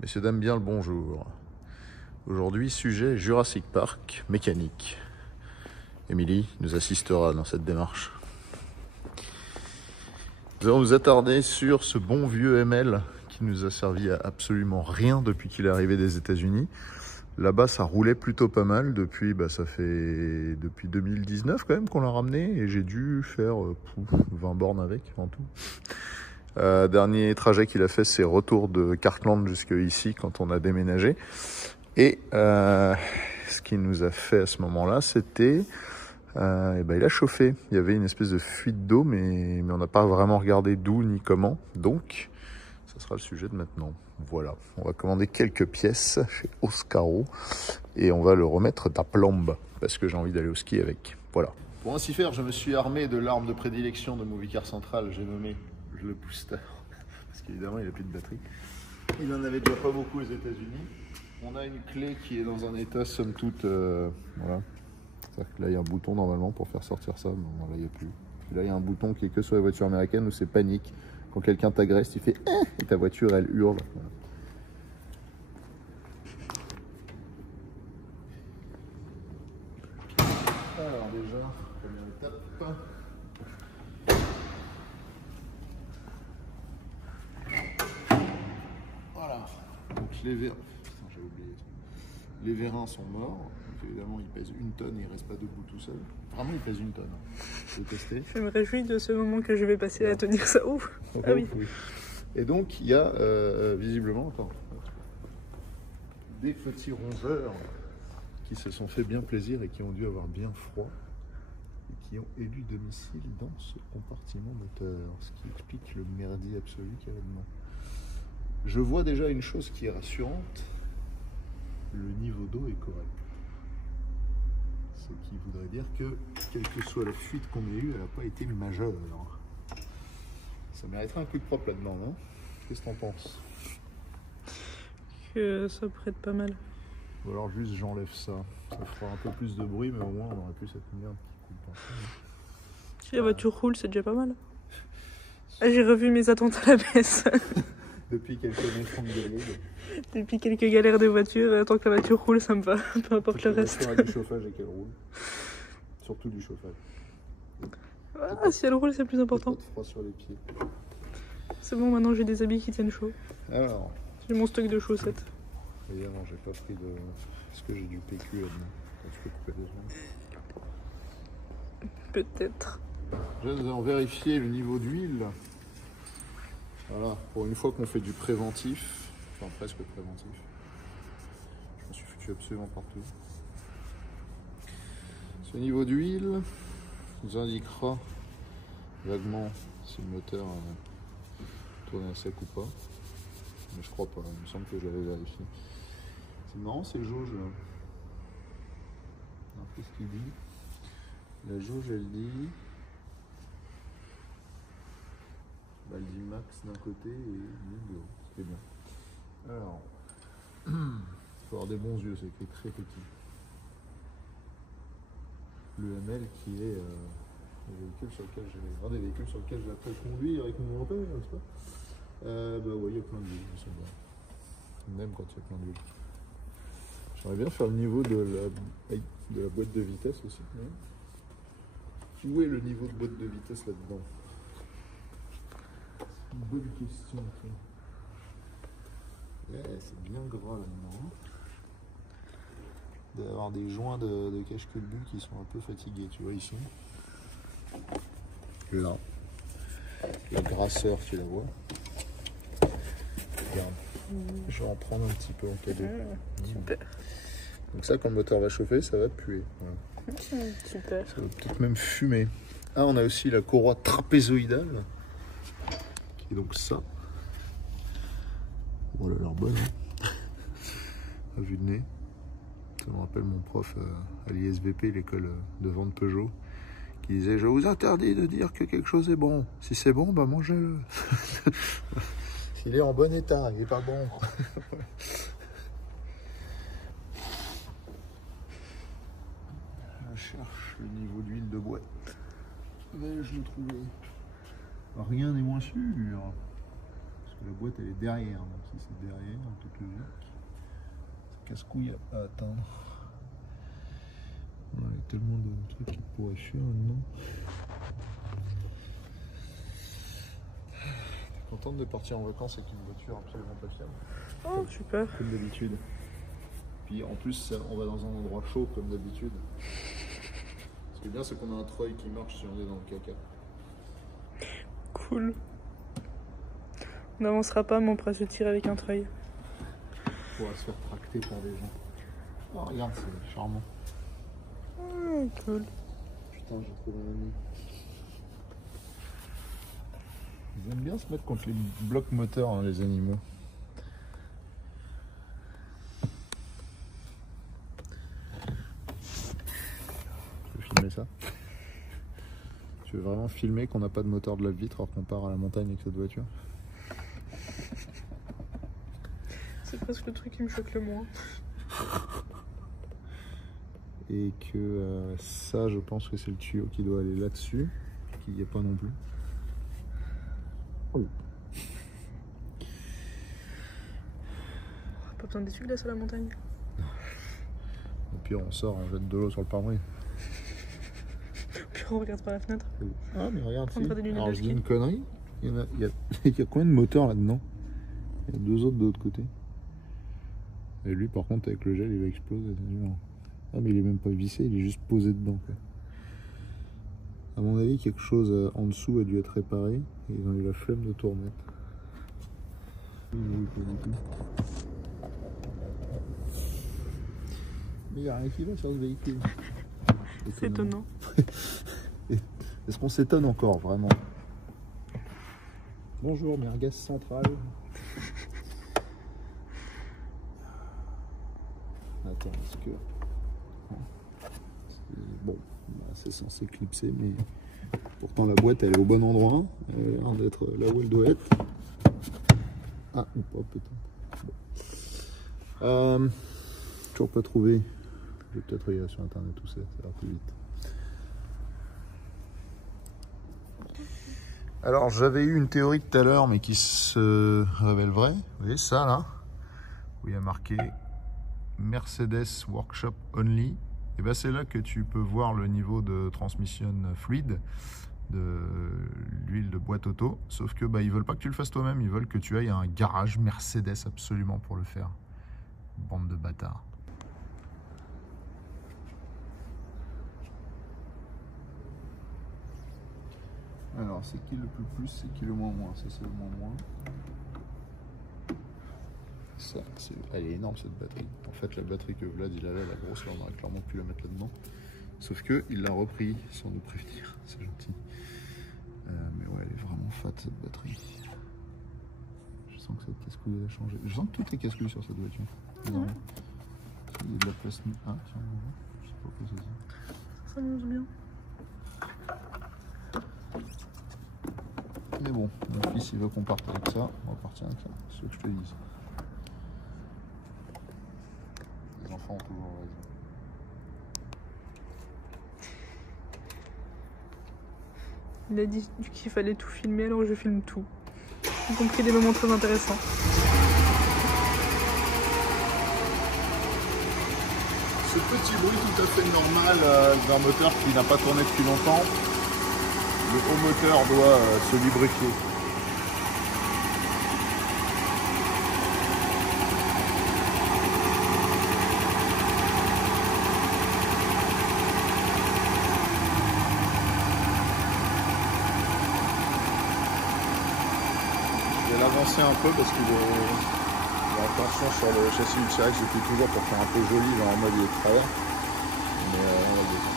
Messieurs, dames, bien le bonjour. Aujourd'hui, sujet Jurassic Park, mécanique. Émilie nous assistera dans cette démarche. Nous allons nous attarder sur ce bon vieux ML qui nous a servi à absolument rien depuis qu'il est arrivé des États-Unis. Là-bas, ça roulait plutôt pas mal depuis 2019 quand même qu'on l'a ramené et j'ai dû faire 20 bornes avec en tout. Dernier trajet qu'il a fait, c'est retour de Cartland jusque ici quand on a déménagé. Et ce qu'il nous a fait à ce moment-là, c'était il a chauffé. Il y avait une espèce de fuite d'eau, mais on n'a pas vraiment regardé d'où ni comment. Donc, ça sera le sujet de maintenant. Voilà, on va commander quelques pièces chez Oscaro et on va le remettre d'aplomb parce que j'ai envie d'aller au ski avec. Voilà. Pour ainsi faire, je me suis armé de l'arme de prédilection de Movie Car Central. J'ai nommé le booster parce qu'évidemment, il n'a plus de batterie. Il en avait déjà pas beaucoup aux États-Unis. On a une clé qui est dans un état somme toute, voilà. C'est-à-dire que là, il y a un bouton normalement pour faire sortir ça, mais bon, là, il n'y a plus. Puis là, il y a un bouton qui est que sur les voitures américaines où c'est panique. Quand quelqu'un t'agresse, tu fais et ta voiture, elle hurle. Voilà. Alors déjà, première étape. Voilà. Donc les vérins. Putain, j'ai oublié. Les vérins sont morts. Donc évidemment, ils pèsent 1 tonne et ils ne restent pas debout tout seuls. Vraiment, ils pèsent 1 tonne. J'ai testé. Je me réjouis de ce moment que je vais passer à tenir ça. Ouf. Ah oui. Et donc, il y a visiblement des petits rongeurs qui se sont fait bien plaisir et qui ont dû avoir bien froid et qui ont élu domicile dans ce compartiment moteur, ce qui explique le merdier absolu qu'il y a là-dedans. Je vois déjà une chose qui est rassurante, le niveau d'eau est correct. Ce qui voudrait dire que, quelle que soit la fuite qu'on ait eue, elle n'a pas été majeure. Ça mériterait un coup de propre là-dedans, non? Qu'est-ce que t'en penses? Que ça prête pas mal. Ou alors juste j'enlève ça. Ça fera un peu plus de bruit, mais au moins on aurait pu s'atteindre un petit coup de pinceau. Si la voiture roule, c'est déjà pas mal. Ah, j'ai revu mes attentes à la baisse. Depuis quelques mètres de galère. Depuis quelques galères de voiture, tant que la voiture roule, ça me va. Peu importe le reste. La voiture a du chauffage et qu'elle roule. Surtout du chauffage. Ah, si elle roule, c'est le plus important. Pas de froid sur les pieds. C'est bon, maintenant j'ai des habits qui tiennent chaud. Alors. J'ai mon stock de chaussettes. Évidemment, j'ai pas pris de. Est-ce que j'ai du PQ là-dedans? Tu peux couper les jambes. Peut-être. Nous allons vérifier le niveau d'huile. Voilà, pour une fois qu'on fait du préventif, enfin presque préventif. Je m'en suis foutu absolument partout. Ce niveau d'huile nous indiquera vaguement si le moteur tourne à sec ou pas. Mais je crois pas, il me semble que je l'avais vérifié. C'est marrant ces jauges là. Alors qu'est-ce qu'il dit? La jauge elle dit. Elle dit max d'un côté et min de l'autre. C'est bien. Alors. Il faut avoir des bons yeux, c'est écrit très petit. Le ML qui est un véhicule sur lequel j'ai. Un des véhicules sur lequel j'ai appris à conduire avec mon grand-père, n'est-ce pas? Ouais, il y a plein de villes, ils sont bons. Même quand il y a plein de villes. J'aimerais bien faire le niveau de la boîte de vitesse aussi. Ouais. Où est le niveau de boîte de vitesse là-dedans? C'est une bonne question. Ouais, c'est bien gras là-dedans. Il doit y avoir des joints de cache-culbu qui sont un peu fatigués, tu vois, ici. Là. La grasseur, tu la vois. Regarde. Je vais en prendre un petit peu en cadeau. Super. Donc ça, quand le moteur va chauffer, ça va puer. Voilà. Super. Ça va peut-être même fumer. Ah, on a aussi la courroie trapézoïdale. Qui est donc ça. Bon, elle a l'air bonne. Hein. À vue de nez. Ça me rappelle mon prof à l'ISVP, l'école de vente Peugeot, qui disait: je vous interdis de dire que quelque chose est bon. Si c'est bon, bah mangez-le. S'il est en bon état, il n'est pas bon. Je cherche le niveau d'huile de boîte. Vais-je le trouver? Rien n'est moins sûr. Parce La boîte elle est derrière, donc si c'est derrière, toute logique. C'est casse-couille à atteindre. Il y a tellement de trucs qui pourraient fuir maintenant. T'es contente de partir en vacances avec une voiture absolument pas fiable? Oh, super. Comme d'habitude. Puis en plus, on va dans un endroit chaud comme d'habitude. Ce qui est bien, c'est qu'on a un treuil qui marche si on est dans le caca. Cool. On n'avancera pas, mais on pourra se tirer avec un treuil. On pourra se faire tracter par des gens. Oh, regarde, c'est charmant. Cool. Putain, j'ai trouvé un ami. Ils aiment bien se mettre contre les blocs moteurs, hein, les animaux. Tu veux filmer ça? Tu veux vraiment filmer qu'on n'a pas de moteur de lave-vitre alors qu'on part à la montagne avec cette voiture? C'est presque le truc qui me choque le moins. Et que ça, je pense que c'est le tuyau qui doit aller là-dessus, qui n'y est pas non plus. Oh. Pas besoin d'essuie-glace à la montagne. Au pire, on sort, on jette de l'eau sur le pare-brise. Puis on regarde par la fenêtre. Ah, mais regarde, si. Des Alors, je dis une connerie. Il y a combien de moteurs là-dedans? Il y a deux autres de l'autre côté. Et lui, par contre, avec le gel, il va exploser. Ah, mais il est même pas vissé, il est juste posé dedans, quoi. À mon avis, quelque chose en dessous a dû être réparé et ils ont eu la flemme de tout remettre. Mais il n'y a rien qui va sur ce véhicule. C'est étonnant. Est-ce qu'on s'étonne encore, vraiment? Bonjour, Merguez Centrale. Attends, est-ce que... Bon, c'est censé clipser, mais pourtant la boîte elle est au bon endroit. Elle a l'air d'être là où elle doit être. Ah, ou pas peut-être. Bon. Toujours pas trouvé. Je vais peut-être regarder sur internet tout ça, ça va plus vite. Alors j'avais eu une théorie tout à l'heure, mais qui se révèle vraie. Vous voyez ça là, où il y a marqué Mercedes Workshop Only. Et ben c'est là que tu peux voir le niveau de transmission fluide de l'huile de boîte auto. Sauf que bah, ils veulent pas que tu le fasses toi-même, ils veulent que tu ailles à un garage Mercedes absolument pour le faire. Bande de bâtards. Alors c'est qui le plus, c'est qui le moins. Ça c'est le moins. Ça, elle est énorme cette batterie. En fait, la batterie que Vlad il avait, la grosse, là on aurait clairement pu la mettre là-dedans. Sauf que il l'a repris sans nous prévenir. C'est gentil. Mais ouais, elle est vraiment fat cette batterie. Je sens que cette casse-couille elle a changé. Je sens que tout est casse-couille sur cette voiture. Il y a de la place. Ah, tiens, je sais pas quoi c'est ça. Ça monte bien. Mais bon, mon fils il veut qu'on parte avec ça. On va partir avec ça. C'est ce que je te dis. Les enfants ont toujours raison. Il a dit qu'il fallait tout filmer, alors je filme tout. Y compris des moments très intéressants. Ce petit bruit tout à fait normal d'un moteur qui n'a pas tourné depuis longtemps, le haut moteur doit se lubrifier. Je vais l'avancer un peu parce qu'il est en tension sur le châssis du T-Rex depuis toujours pour faire un peu joli, genre en mode il est de travers. Mais on va le descendre.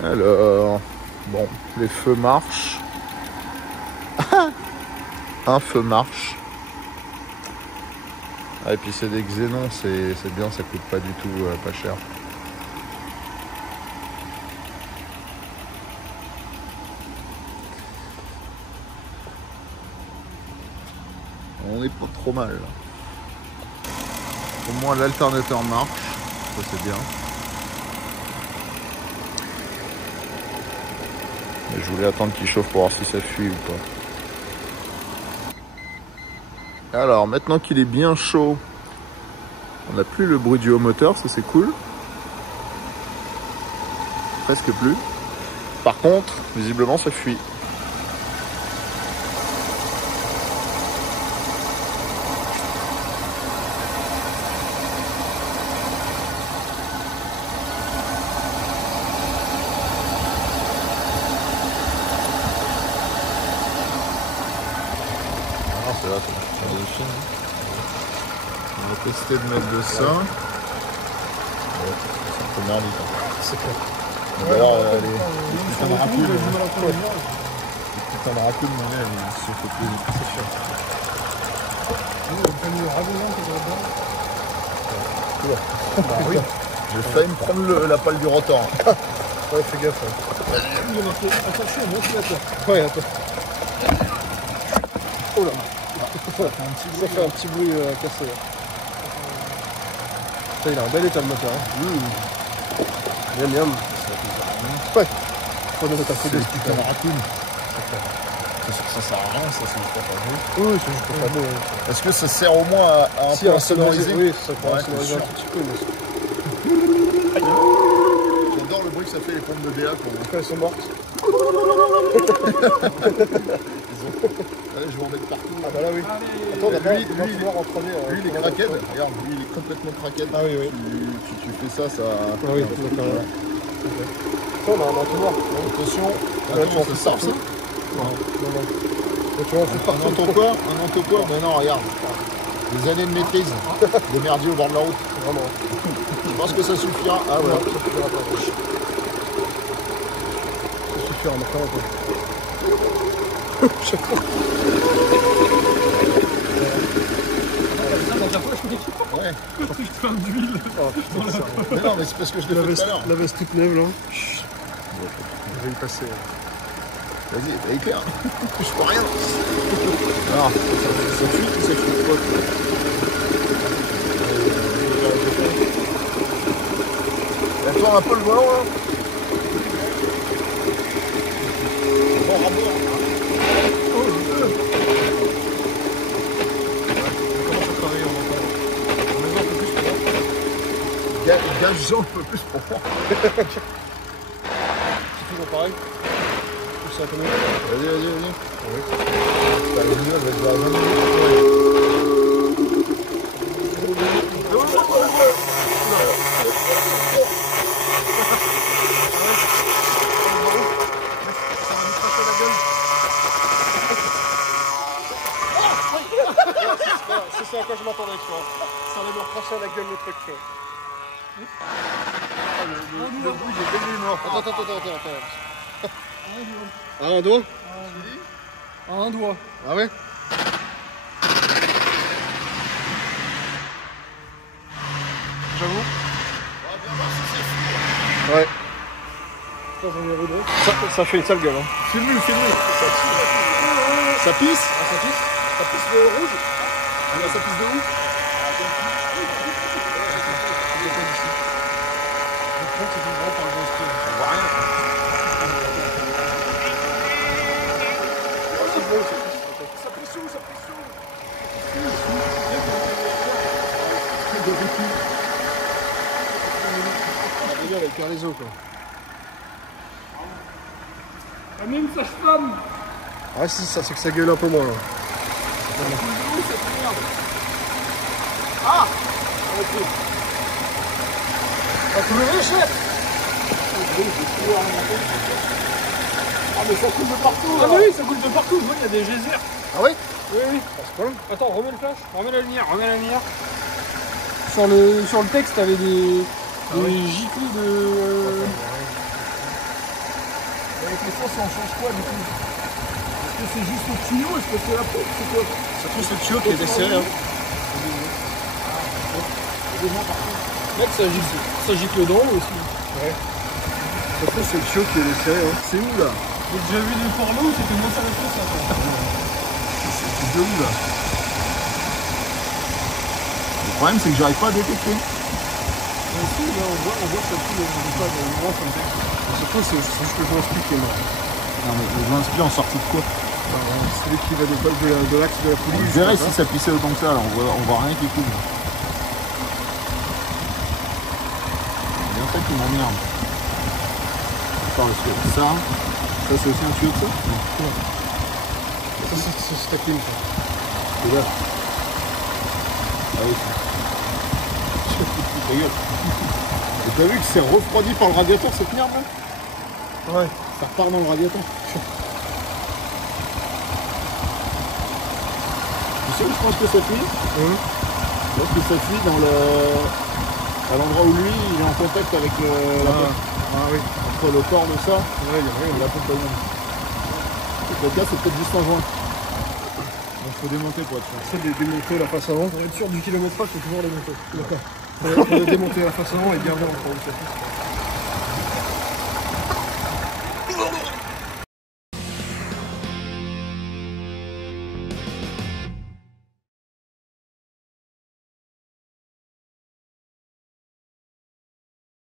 Alors, bon, les feux marchent. Un feu marche. Ah, et puis c'est des xénons, c'est bien, ça coûte pas du tout pas cher. On est pas trop mal. Là. Au moins l'alternateur marche, ça c'est bien. Mais je voulais attendre qu'il chauffe pour voir si ça fuit ou pas. Alors maintenant qu'il est bien chaud, on n'a plus le bruit du haut moteur, ça c'est cool. Presque plus. Par contre, visiblement ça fuit. C'est là, on va tester de mettre de ça. C'est un peu merdique. C'est clair. D'ailleurs, les putains de raccoons, mon gars, ils se font plus. C'est sûr. Bah oui. J'ai failli me prendre la pale du rotor. Ouais, fais gaffe. Attention, monte la terre. Ouais, attends. Oh là. Ça fait un petit bruit cassé. Ça, il a un bel état de moteur. Miam miam. Ouais. Faut nous mettre un peu d'esprit. C'est un raccoon. Ça sert à rien, ça, c'est juste pour faire jouer. Oui, c'est juste pour faire jouer. Est-ce que ça sert au moins à un peu à sonoriser? Oui, ça pourrait sonoriser un tout petit peu. J'adore le bruit que ça fait les pompes de BA quand elles sont mortes. Allez, je vais en mettre partout. Ah bah là oui. Attends, lui, il est craquette. Regarde, lui il est complètement craquette. Ah oui, oui. Tu fais ça, ça... Ah oui, d'accord. Attends, on a un entonnoir. Attention, ça sort ça? Non. Tu vois, c'est partout. Un entonnoir, mais non, regarde. Des années de maîtrise, des merdiers au bord de la route. Vraiment. Je pense que ça suffira. Ah voilà. Ça suffira pas. Ça suffira, mais quand même pas. Chaque fois. Ouais. Patrick train d'huile. Oh putain, ça. Mais non, mais c'est parce que je l'ai fait tout à l'heure. La veste toute neuve là. Je vais y passer. Vas-y, va éclair. Je peux rien. Alors, ça fuit ou ça fuit pas? Elle tourne un peu le volant là. Bord à bord. Gageons un peu plus pour moi. C'est toujours pareil. C'est un peu mieux. Vas-y. Oui. T'as le mieux, elle va jamais. C'est ça à quoi je m'attendais, tu vois. Ça allait me recracher à la gueule le truc, tu vois. Le bruit, j'ai baigné mort. Attends. Un doigt. Un doigt. Ah ouais? J'avoue. Ouais. Ça fait une sale gueule. Hein. Filme-le. Ça pisse? Ça pisse le rouge? Ah, ça pisse de où? Avec les os quoi. La même sage-femme. Ah si, ça c'est que ça gueule un peu moins là. Ah, ok. T'as trouvé le chef? Ah mais ça coule de partout là. Ah oui, ça coule de partout. Moi, il y a des geysers. Ah ouais? Oui. Attends, remets le flash, remets la lumière. Sur le texte, t'avais des giclées de... Avec les forces, on change quoi du coup? Est-ce que c'est juste le tuyau? Est-ce que c'est la pompe? C'est quoi? Surtout ce tuyau qui est desserré. Hein. Mec, ça gicle dans l'eau aussi. Ouais. Surtout c'est le tuyau qui est desserré. Hein. C'est où là? J'ai déjà vu des pornos où c'était moins sérieux que ça. C'est de où là? problème, c'est que j'arrive pas à détecter. Ici, là, on voit que ça pue, on voit pas de l'endroit comme ça. Surtout, c'est juste le joint split qui est mort. Non, mais le joint split en sortie de quoi? Celui qui va de l'axe de la poulie. Je verrai si ça pissait autant que ça, alors on voit rien qui coule. C'est bien ça qui m'emmerde. Attends, ça, c'est aussi un tuyau de ça? Non. Ça, c'est ta clim, ça. C'est là. Ah oui, ça. Ta gueule. Et t'as vu que c'est refroidi par le radiateur cette merde là? Ouais. Ça repart dans le radiateur. Tu sais où je pense que ça fuit? Je pense que ça fuit dans le... à l'endroit où lui il est en contact avec le... la pompe. Ah oui. Entre le corps de ça Ouais, il y a rien. et la pompe elle-même. Donc là c'est peut-être juste un joint. Donc faut démonter pour être sûr. C'est de démonter la face avant. Pour être sûr du kilométrage, faut toujours démonter. D'accord. Faut démonter la face avant et garder en production.